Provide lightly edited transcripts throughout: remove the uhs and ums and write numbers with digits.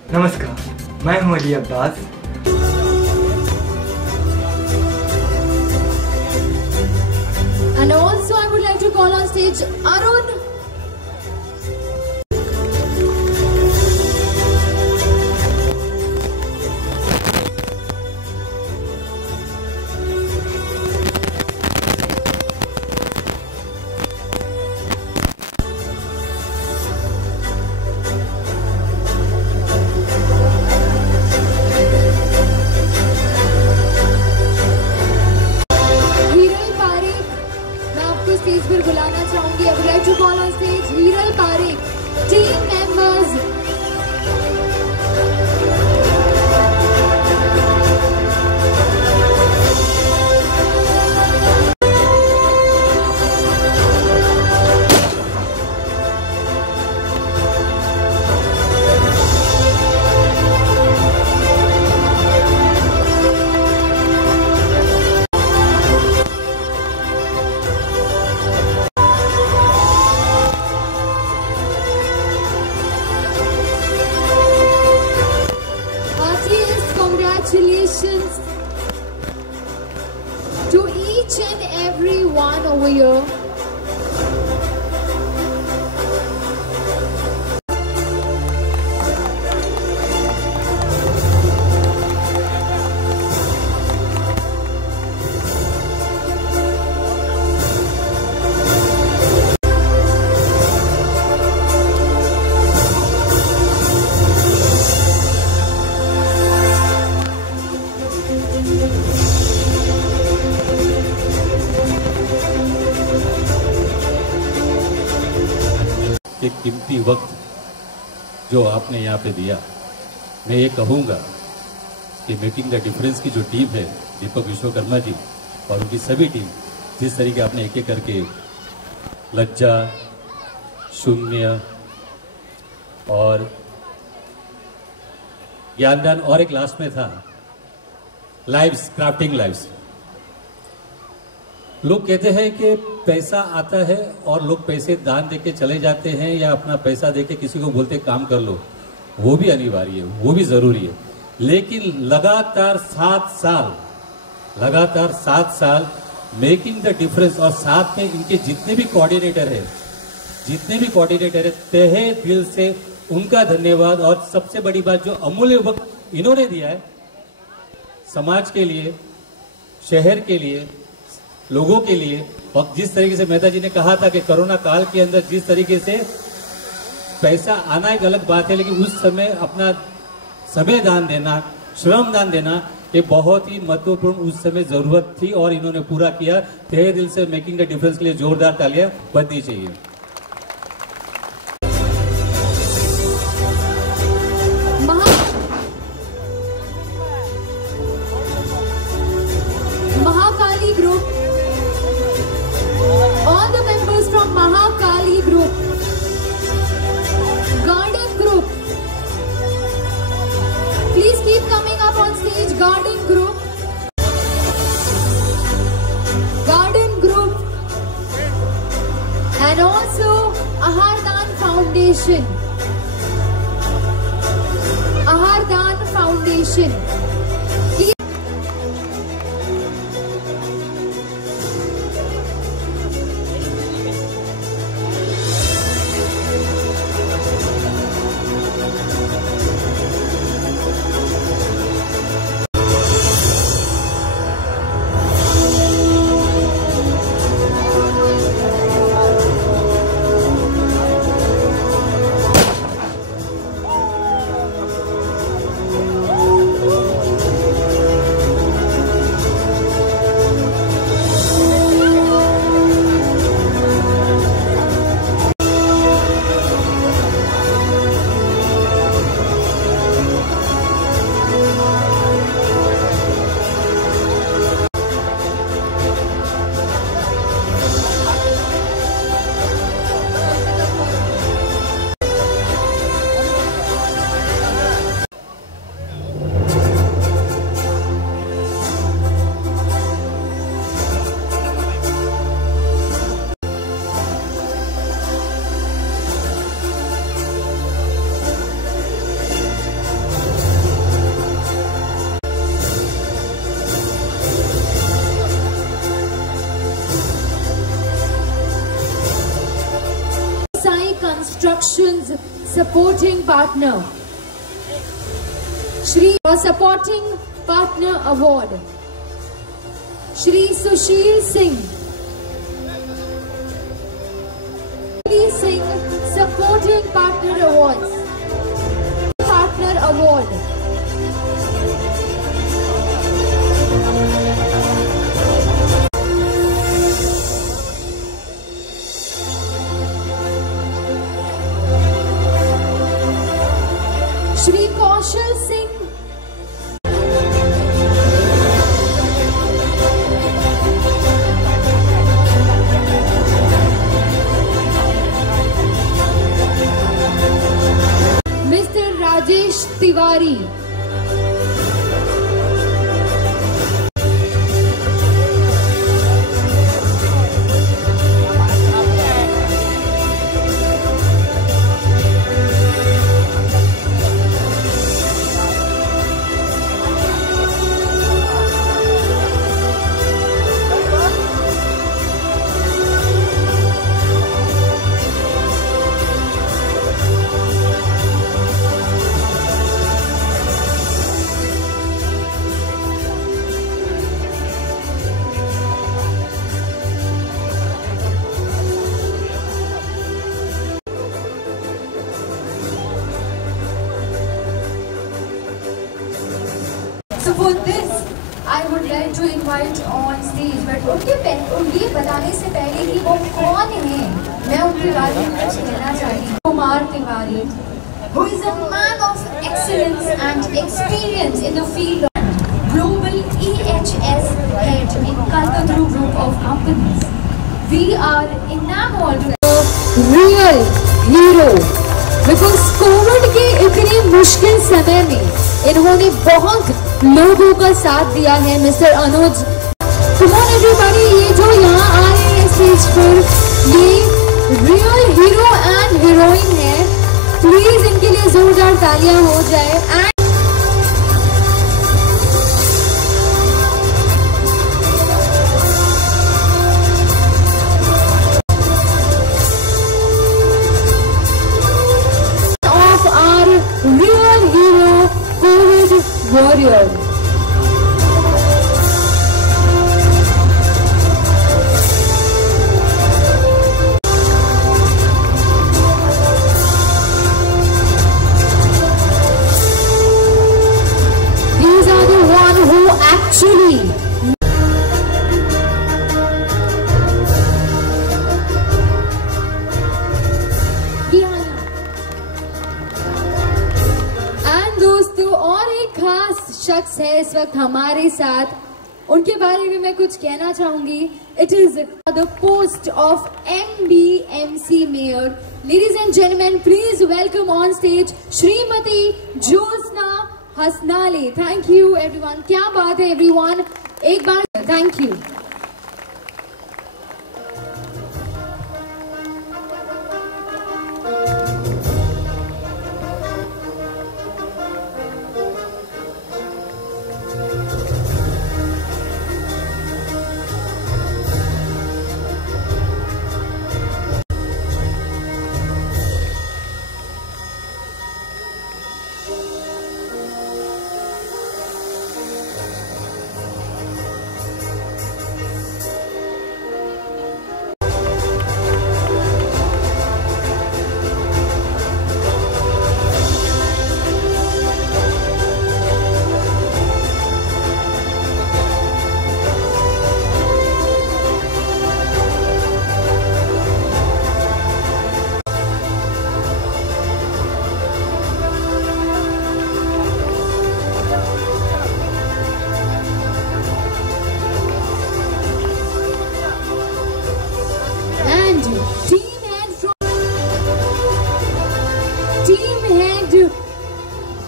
नमस्कार, मैं हूं Ali Abbas. And also I would like to call on stage Arun. Stage पर बुलाना चाहूंगी। I would like to call on stage Viral Parekh, team members. Congratulations to each and every one over here. एक कीमती वक्त जो आपने यहाँ पे दिया, मैं ये कहूँगा कि मेकिंग द डिफरेंस की जो टीम है, दीपक विश्वकर्मा जी और उनकी सभी टीम, जिस तरीके आपने एक एक करके लज्जा, शून्य और ज्ञानदान और एक लास्ट में था लाइव्स, क्राफ्टिंग लाइव्स। लोग कहते हैं कि पैसा आता है और लोग पैसे दान देके चले जाते हैं या अपना पैसा देके किसी को बोलते काम कर लो, वो भी अनिवार्य है, वो भी जरूरी है, लेकिन लगातार 7 साल मेकिंग द डिफरेंस और साथ में इनके जितने भी कोऑर्डिनेटर है तहे दिल से उनका धन्यवाद। और सबसे बड़ी बात, जो अमूल्य वक्त इन्होंने दिया है समाज के लिए, शहर के लिए, लोगों के लिए। और जिस तरीके से मेहता जी ने कहा था कि कोरोना काल के अंदर जिस तरीके से पैसा आना एक अलग बात है, लेकिन उस समय अपना समय दान देना, श्रम दान देना, ये बहुत ही महत्वपूर्ण उस समय जरूरत थी और इन्होंने पूरा किया। तहे दिल से मेकिंग द डिफरेंस के लिए जोरदार तालियां बजनी चाहिए। Mahakali Group, all the members from Mahakali Group, Garden Group, please keep coming up on stage. Garden Group, and also Ahardan Foundation, Sai Constructions supporting partner, Shri supporting partner award, Shri Sushil Singh. Shri Singh supporting partner awards, partner award. Shri Kaushal Singh. Mr. Rajesh Tiwari. So for this, I would like to invite on stage, but उनके बताने से पहले कि वो कौन है, मैं उनके बारे में कुछ कहना चाहती हूँ। Kumar Tiwari, who is a man of excellence and experience in the field of global EHS head in Kalpataru Group of companies. We are enamored with real hero because COVID के इतने मुश्किल समय में इन्होंने बहुत लोगों का साथ दिया है। Mister Anuj, come on everybody, ये जो यहाँ आ रहे हैं स्टेज पर, ये रियल हीरो एंड हीरोइन है। प्लीज इनके लिए जोरदार तालियां हो जाए। Of our real hero, COVID warrior. These are the one who actually and दोस्तों और एक खास शख्स है इस वक्त हमारे साथ, उनके बारे में मैं कुछ कहना चाहूंगी। It is the post of MBMC mayor. Ladies and gentleman, please welcome on stage Shrimati Jyotsna Hasnale. Thank you everyone. क्या बात है एवरीवन, एक बार thank you.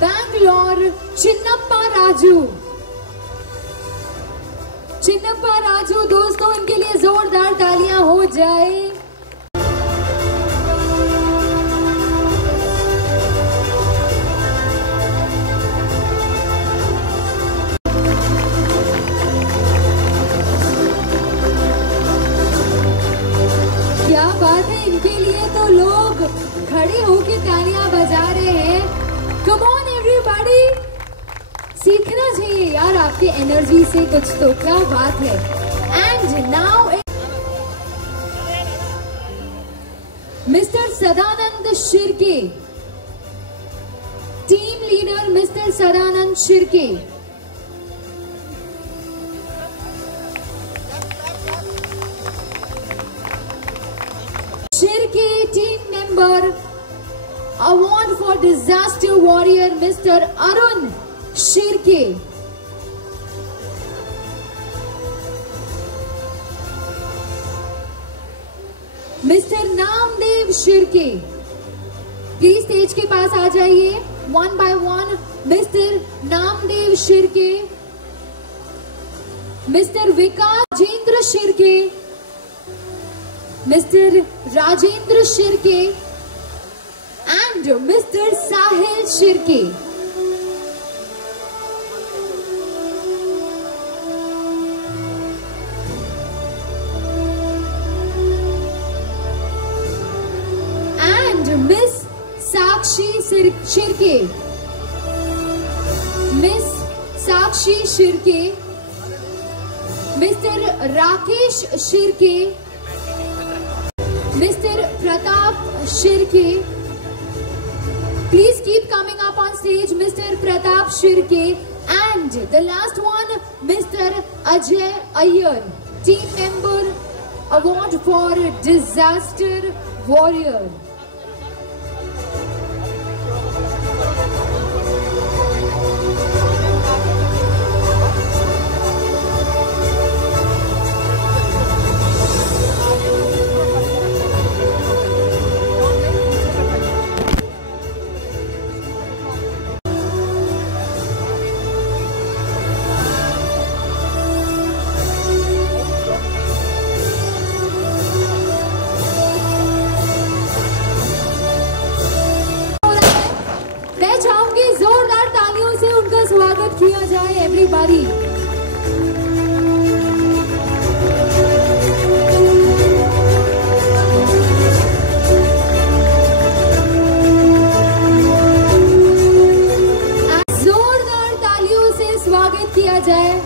Bangalore, Chinnappa Raju। Chinnappa Raju, दोस्तों इनके लिए जोरदार तालियां हो जाए। क्या बात बात है, इनके लिए तो लोग खड़े होके तालियां बजा रहे हैं। कम ऑन एवरीबॉडी, सीखना चाहिए यार आपके एनर्जी से कुछ तो, क्या बात है। And now Mister Sadanand Shirke, team leader Mister Sadanand Shirke. Shirke team member, award for disaster warrior Mister Arun Shirke. Mister Namdev Shirke, please stage के पास आ जाइए। One by one Mister Namdev Shirke, Mister Vikas Rajendra Shirke, Mister Rajendra Shirke and Mister Sahil Shirke. Miss Sakshi Shirke, Miss Sakshi Shirke, Mister Rakesh Shirke, Mister Pratap Shirke. Please keep coming up on stage Mister Pratap Shirke and the last one mister Ajay Iyer, team member, award for disaster warrior. जोरदार तालियों से उनका स्वागत किया जाए एवरीबॉडी। जोरदार तालियों से स्वागत किया जाए।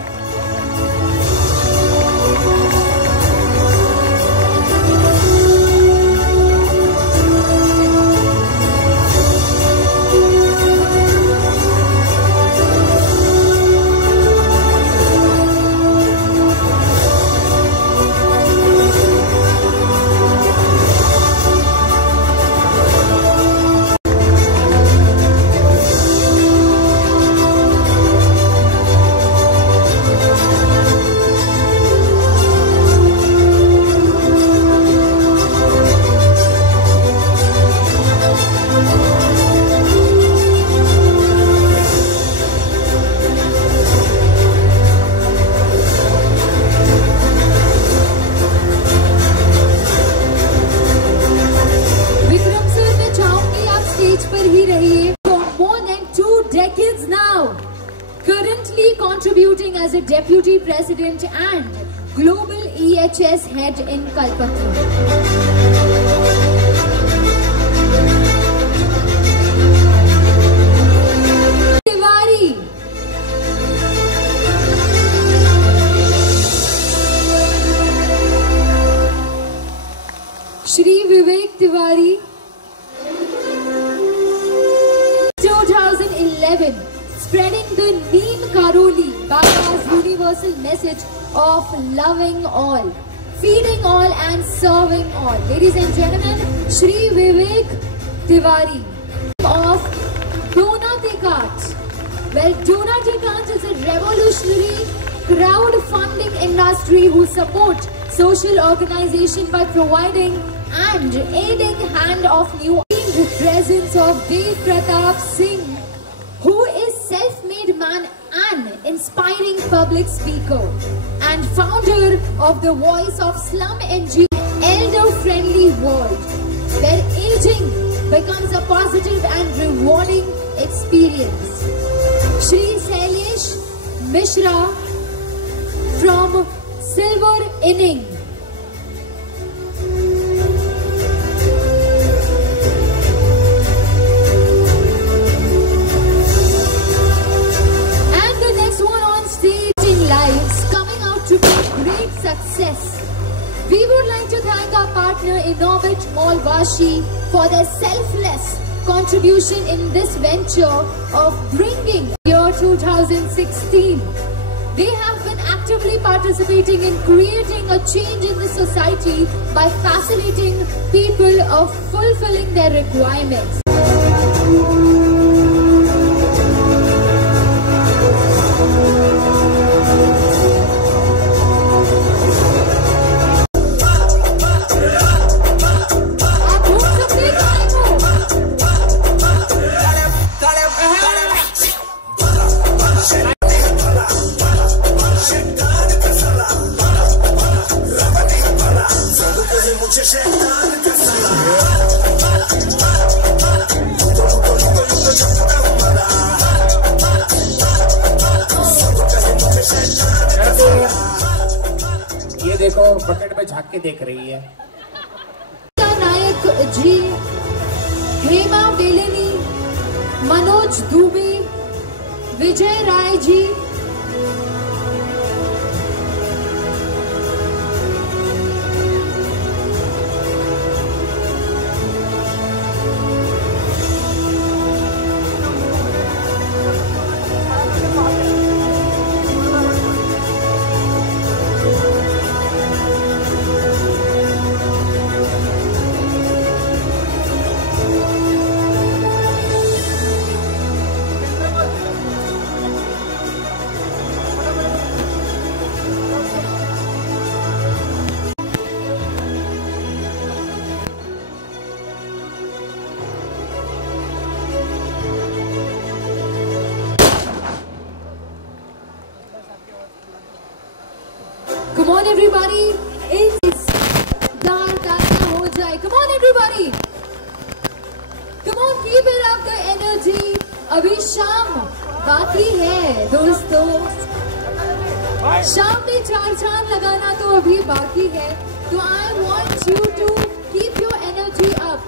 Decades now, currently contributing as a deputy president and global EHS head in Calcutta. Tiwari, Shri Vivek Tiwari, 2011, spreading the Neem Karoli, Baba's universal message of loving all, feeding all and serving all. Ladies and gentlemen, Shri Vivek Tiwari of Donatikart. Well, Donatikart is a revolutionary crowdfunding industry who support social organization by providing and aiding hand of new. The presence of Dev Pratap Singh, who is self-made man and inspiring public speaker and founder of the Voice of Slum NGO, elder-friendly world, where aging becomes a positive and rewarding experience. Shri Sailesh Mishra from Silver Inning. partner Inorbit Malvashi for their selfless contribution in this venture of bringing year 2016. They have been actively participating in creating a change in the society by facilitating people of fulfilling their requirements. ये देखो bucket में झांक के देख रही है। नायक जी, हेमा बेलेनी, मनोज दुबे, विजय Rai ji, come on everybody, it's तालियां हो जाए, come on everybody, come on keep it up the energy, अभी शाम बाकी है दोस्तों, शाम में 4 चांद लगाना तो अभी बाकी है, तो I want you to keep your energy up.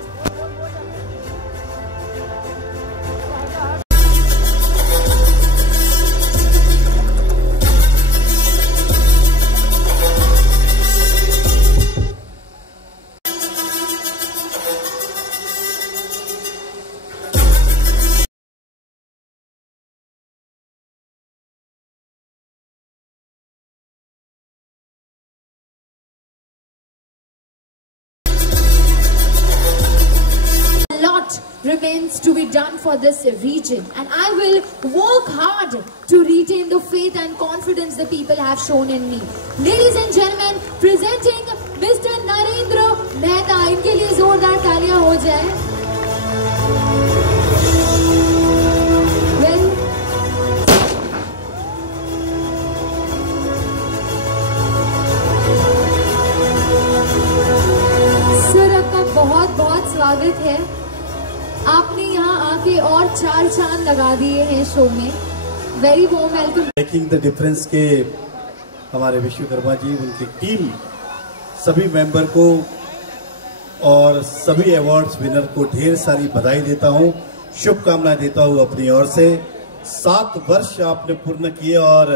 Remains to be done for this region, and I will work hard to retain the faith and confidence the people have shown in me. Ladies and gentlemen, presenting Mr. Narendra Mehta. इनके लिए जोरदार तालियां हो जाए. Well, sir आपका बहुत बहुत स्वागत है. आपने यहाँ आके और 4 चांद लगा दिए हैं शो में. Very warm welcome. Making the difference के हमारे विश्वकर्मा जी, उनकी टीम, सभी मेंबर को और सभी अवार्ड्स विनर को ढेर सारी बधाई देता हूँ, शुभकामनाएं देता हूँ अपनी ओर से. 7 वर्ष आपने पूर्ण किए और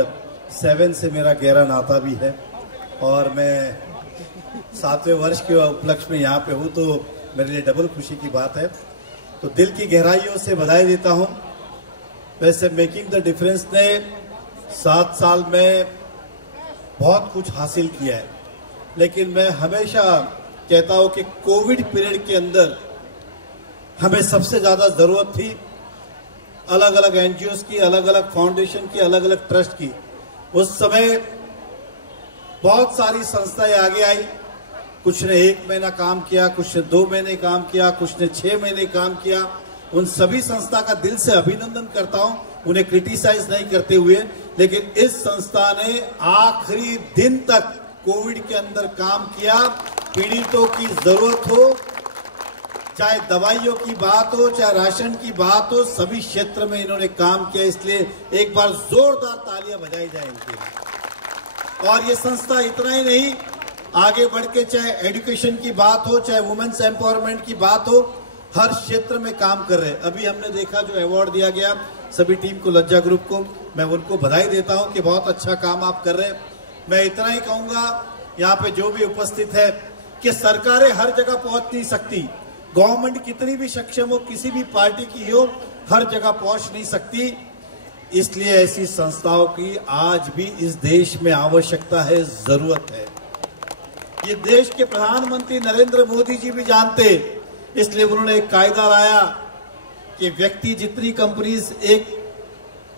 7 से मेरा गहरा नाता भी है, और मैं 7वें वर्ष के उपलक्ष्य में यहाँ पे हूँ, तो मेरे लिए डबल खुशी की बात है. तो दिल की गहराइयों से बधाई देता हूं. वैसे मेकिंग द डिफरेंस ने 7 साल में बहुत कुछ हासिल किया है, लेकिन मैं हमेशा कहता हूं कि कोविड पीरियड के अंदर हमें सबसे ज्यादा जरूरत थी अलग अलग एनजीओस की, अलग अलग फाउंडेशन की, अलग अलग ट्रस्ट की. उस समय बहुत सारी संस्थाएं आगे आई. कुछ ने 1 महीना काम किया, कुछ ने 2 महीने काम किया, कुछ ने 6 महीने काम किया. उन सभी संस्था का दिल से अभिनंदन करता हूं, उन्हें क्रिटिसाइज नहीं करते हुए. लेकिन इस संस्था ने आखिरी दिन तक कोविड के अंदर काम किया. पीड़ितों की जरूरत हो, चाहे दवाइयों की बात हो, चाहे राशन की बात हो, सभी क्षेत्र में इन्होंने काम किया. इसलिए एक बार जोरदार तालियां बजाई जाए इनके लिए. और ये संस्था इतना ही नहीं, आगे बढ़ के चाहे एजुकेशन की बात हो, चाहे वुमेन्स एम्पावरमेंट की बात हो, हर क्षेत्र में काम कर रहे हैं. अभी हमने देखा जो अवार्ड दिया गया सभी टीम को, लज्जा ग्रुप को, मैं उनको बधाई देता हूं कि बहुत अच्छा काम आप कर रहे हैं. मैं इतना ही कहूंगा, यहाँ पे जो भी उपस्थित है, कि सरकारें हर जगह पहुंच नहीं सकती, गवर्नमेंट कितनी भी सक्षम हो, किसी भी पार्टी की हो, हर जगह पहुंच नहीं सकती। इसलिए ऐसी संस्थाओं की आज भी इस देश में आवश्यकता है, जरूरत है। ये देश के प्रधानमंत्री नरेंद्र मोदी जी भी जानते, इसलिए उन्होंने एक कायदा लाया कि व्यक्ति जितनी कंपनीज एक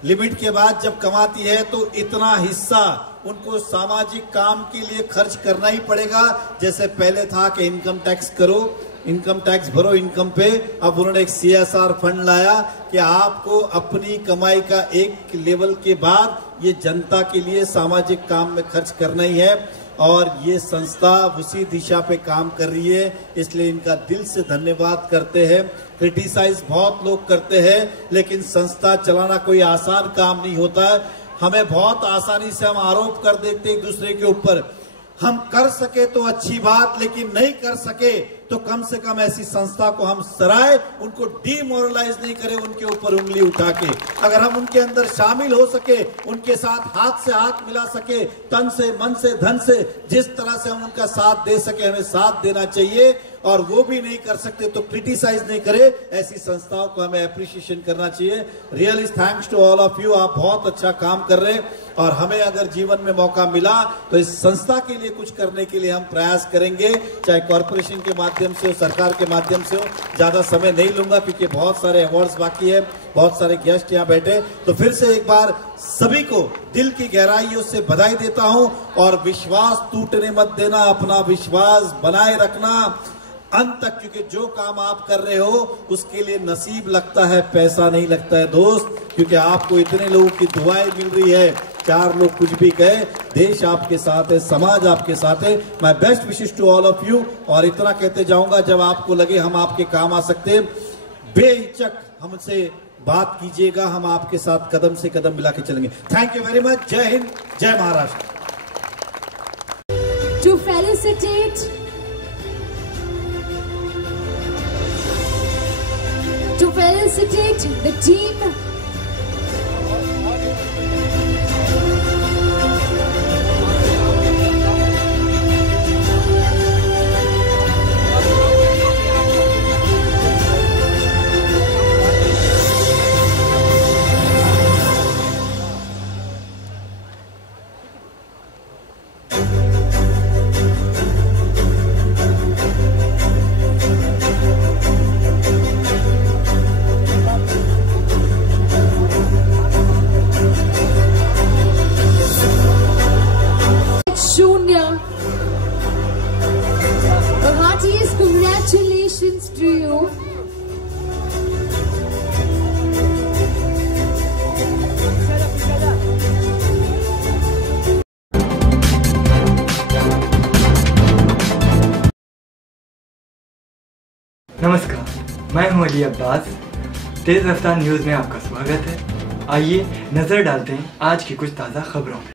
लिमिट के बाद जब कमाती है तो इतना हिस्सा उनको सामाजिक काम के लिए खर्च करना ही पड़ेगा। जैसे पहले था कि इनकम टैक्स करो, इनकम टैक्स भरो इनकम पे, अब उन्होंने एक CSR फंड लाया कि आपको अपनी कमाई का एक लेवल के बाद ये जनता के लिए सामाजिक काम में खर्च करना ही है। और ये संस्था उसी दिशा पे काम कर रही है, इसलिए इनका दिल से धन्यवाद करते हैं। क्रिटिसाइज बहुत लोग करते हैं, लेकिन संस्था चलाना कोई आसान काम नहीं होता है। हमें बहुत आसानी से हम आरोप कर देते हैं एक दूसरे के ऊपर। हम कर सके तो अच्छी बात, लेकिन नहीं कर सके तो कम से कम ऐसी संस्था को हम सराय, उनको डीमोरलाइज नहीं करें, उनके ऊपर उंगली उठा के। अगर हम उनके अंदर शामिल हो सके, उनके साथ हाथ से हाथ मिला सके, तन से, मन से, धन से, जिस तरह से हम उनका साथ दे सके, हमें साथ देना चाहिए। और वो भी नहीं कर सकते तो क्रिटिसाइज नहीं करे, ऐसी संस्थाओं को हमें अप्रिशिएशन करना चाहिए। Really thanks to all of you, आप बहुत अच्छा काम कर रहे हैं। और हमें अगर जीवन में मौका मिला तो इस संस्था के लिए कुछ करने के लिए हम प्रयास करेंगे, चाहे कॉर्पोरेशन के माध्यम से हो, सरकार के माध्यम से हो। ज्यादा समय नहीं लूंगा क्योंकि बहुत सारे अवार्ड्स बाकी है, बहुत सारे गेस्ट यहाँ बैठे। तो फिर से एक बार सभी को दिल की गहराइयों से बधाई देता हूं। और विश्वास टूटने मत देना, अपना विश्वास बनाए रखना अंत तक, क्योंकि जो काम आप कर रहे हो उसके लिए नसीब लगता है, पैसा नहीं लगता है दोस्त। क्योंकि आपको इतने लोगों की दुआएं मिल रही है, 4 लोग कुछ भी कहे, देश आपके साथ है, समाज आपके साथ है। My best wishes to all of you. और इतना कहते जाऊंगा, जब आपको लगे हम आपके काम आ सकते हैं, बेहिचक हमसे बात कीजिएगा, हम आपके साथ कदम से कदम मिला के चलेंगे। Thank you very much. जय हिंद, जय Maharashtra. To felicitate the team, congratulations to you. नमस्कार, मैं हूं अली अब्बास। तेज रफ्तार न्यूज़ में आपका स्वागत है। आइए नज़र डालते हैं आज की कुछ ताज़ा खबरों पे।